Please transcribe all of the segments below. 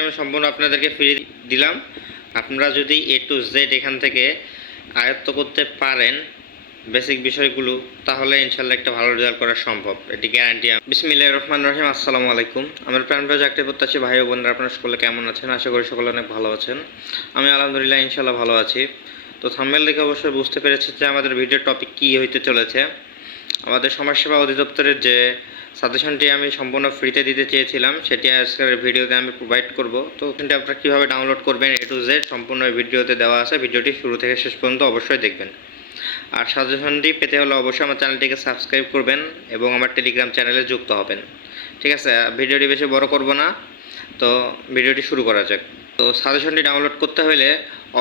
আমি সম্পূর্ণ আপনাদেরকে ফ্রি দিলাম। আপনারা যদি A to Z এখান থেকে আয়ত্ত করতে পারেন বেসিক বিষয়গুলো, তাহলে ইনশাল্লাহ একটা ভালো রেজাল্ট করা সম্ভব, এটি গ্যারান্টি। বিসমিল্লাহির রহমানির রহিম। আসসালামু আলাইকুম। আমার প্রাণপ্রিয় চাকরি প্রত্যাশী ভাই ও বোনেরা, আপনারা সকলে কেমন আছেন? আশা করি সকলে অনেক ভালো আছেন। আমি আলহামদুলিল্লাহ ইনশাল্লাহ ভালো আছি। তো থাম্বনেল দেখে অবশ্যই বুঝতে পেরেছি যে আমাদের ভিডিওর টপিক কী হইতে চলেছে। আমাদের সমাজসেবা অধিদপ্তরের যে সাজেশনটি আমি সম্পূর্ণ ফ্রিতে দিতে চেয়েছিলাম, সেটি আজকের ভিডিওতে আমি প্রোভাইড করব। তো কিন্তু আপনারা কীভাবে ডাউনলোড করবেন A to Z সম্পূর্ণ ভিডিওতে দেওয়া আছে। ভিডিওটি শুরু থেকে শেষ পর্যন্ত অবশ্যই দেখবেন। আর সাজেশনটি পেতে হলে অবশ্যই আমার চ্যানেলটিকে সাবস্ক্রাইব করবেন এবং আমার টেলিগ্রাম চ্যানেলে যুক্ত হবেন। ঠিক আছে, ভিডিওটি বেশি বড় করব না, তো ভিডিওটি শুরু করা যাক। তো সাজেশনটি ডাউনলোড করতে হলে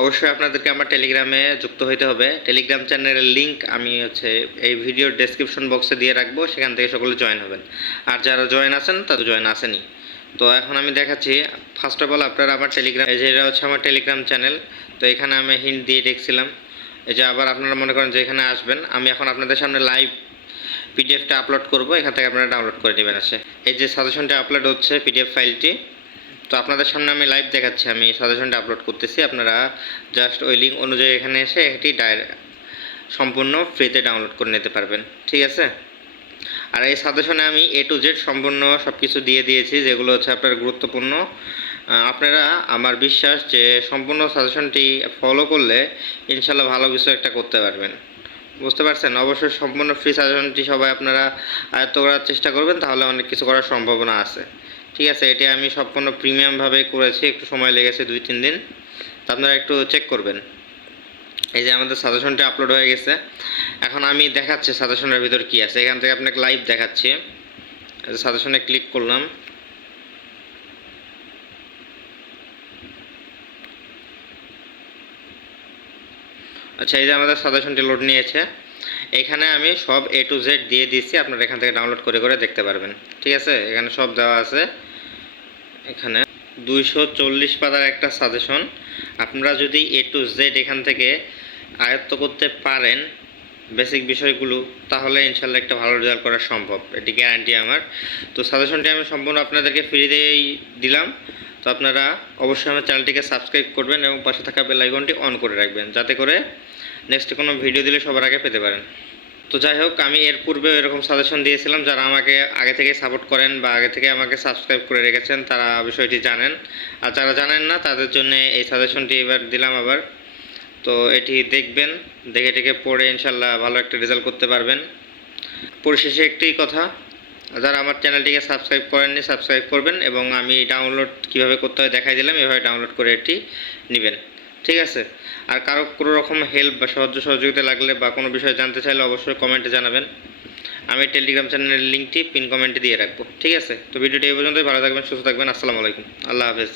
অবশ্যই আপনাদেরকে আমার টেলিগ্রামে যুক্ত হইতে হবে। টেলিগ্রাম চ্যানেলের লিঙ্ক আমি এই ভিডিওর ডেসক্রিপশন বক্সে দিয়ে রাখবো, সেখান থেকে সকলে জয়েন হবেন। আর যারা জয়েন আছেন তারা জয়েন আসেনি। তো এখন আমি দেখাচ্ছি। ফার্স্ট অফ অল আপনারা আমার টেলিগ্রাম, এই যে এটা হচ্ছে আমার টেলিগ্রাম চ্যানেল। তো এখানে আমি হিন্ট দিয়ে দেখছিলাম। এই যে আবার আপনারা মনে করেন যে এখানে আসবেন, আমি এখন আপনাদের সামনে লাইভ পিডিএফটা আপলোড করব, এখান থেকে আপনারা ডাউনলোড করে নেবেন। আসে এই যে সাজেশনটা আপলোড হচ্ছে পিডিএফ ফাইলটি, তো আপনাদের সামনে আমি লাইভ দেখাচ্ছি। আমি সাজেশনটা আপলোড করতেছি, আপনারা জাস্ট ওই লিঙ্ক অনুযায়ী এখানে এসে এটি সম্পূর্ণ ফ্রিতে ডাউনলোড করে নিতে পারবেন। ঠিক আছে। আর এই সাজেশনে আমি A to Z সম্পূর্ণ সব কিছু দিয়ে দিয়েছি, যেগুলো হচ্ছে আপনার গুরুত্বপূর্ণ। আপনারা, আমার বিশ্বাস যে সম্পূর্ণ সাজেশনটি ফলো করলে ইনশাল্লাহ ভালো কিছু একটা করতে পারবেন। বুঝতে পারছেন? অবশ্যই সম্পূর্ণ ফ্রি সাজেশনটি সবাই আপনারা আয়ত্ত করার চেষ্টা করবেন, তাহলে অনেক কিছু করার সম্ভাবনা আছে। ঠিক আছে, এটি আমি সম্পূর্ণ প্রিমিয়ামভাবে করেছি, একটু সময় লেগেছে 2-3 দিন, তো আপনারা একটু চেক করবেন। এই যে আমাদের সাজেশনটি আপলোড হয়ে গেছে। এখন আমি দেখাচ্ছি সাজেশনের ভিতর কী আছে। এখান থেকে আপনাকে লাইভ দেখাচ্ছি। সাজেশনে ক্লিক করলাম। আচ্ছা, এই যে আমাদের সাজেশনটি লোড নিয়েছে। এখানে আমি সব A to Z দিয়ে দিচ্ছি, আপনারা এখান থেকে ডাউনলোড করে করে দেখতে পারবেন। ঠিক আছে, এখানে সব দেওয়া আছে। এখানে 240 পাতার একটা সাজেশন। আপনারা যদি A to Z এখান থেকে আয়ত্ত করতে পারেন বেসিক বিষয়গুলো, তাহলে ইনশাল্লাহ একটা ভালো রেজাল্ট করা সম্ভব, এটি গ্যারান্টি আমার। তো সাজেশনটি আমি সম্পূর্ণ আপনাদেরকে ফ্রিতেই দিলাম। তো আপনারা অবশ্যই আমার চ্যানেলটিকে সাবস্ক্রাইব করবেন এবং পাশে থাকা বেল আইকনটি অন করে রাখবেন, যাতে করে নেক্সট কোনো ভিডিও দিলে সবার আগে পেতে পারেন। তো যাই হোক, আমি এর পূর্বে এরকম সাজেশন দিয়েছিলাম। যারা আমাকে আগে থেকে সাপোর্ট করেন বা আগে থেকে আমাকে সাবস্ক্রাইব করে রেখেছেন, তারা বিষয়টি জানেন। আর যারা জানেন না, তাদের জন্য এই সাজেশনটি এবার দিলাম আবার। তো এটি দেখবেন, দেখে টেকে পড়ে ইনশাল্লাহ ভালো একটা রেজাল্ট করতে পারবেন। পরিশেষে একটি কথা, যারা আমার চ্যানেলটিকে সাবস্ক্রাইব করেননি, সাবস্ক্রাইব করবেন এবং আমি ডাউনলোড কীভাবে করতে হয় দেখাই দিলাম, এভাবে ডাউনলোড করে এটি নেবেন। ঠিক আছে। আর কারো কোনো রকম হেল্প বা সাহায্য সহযোগিতা লাগলে বা কোনো বিষয় জানতে চাইলে অবশ্যই কমেন্টে জানাবেন। আমি টেলিগ্রাম চ্যানেলের লিঙ্কটি পিন কমেন্টে দিয়ে রাখবো। ঠিক আছে। তো ভিডিওটি এই পর্যন্তই। ভালো থাকবেন, সুস্থ থাকবেন। আসসালামু আলাইকুম। আল্লাহ হাফেজ।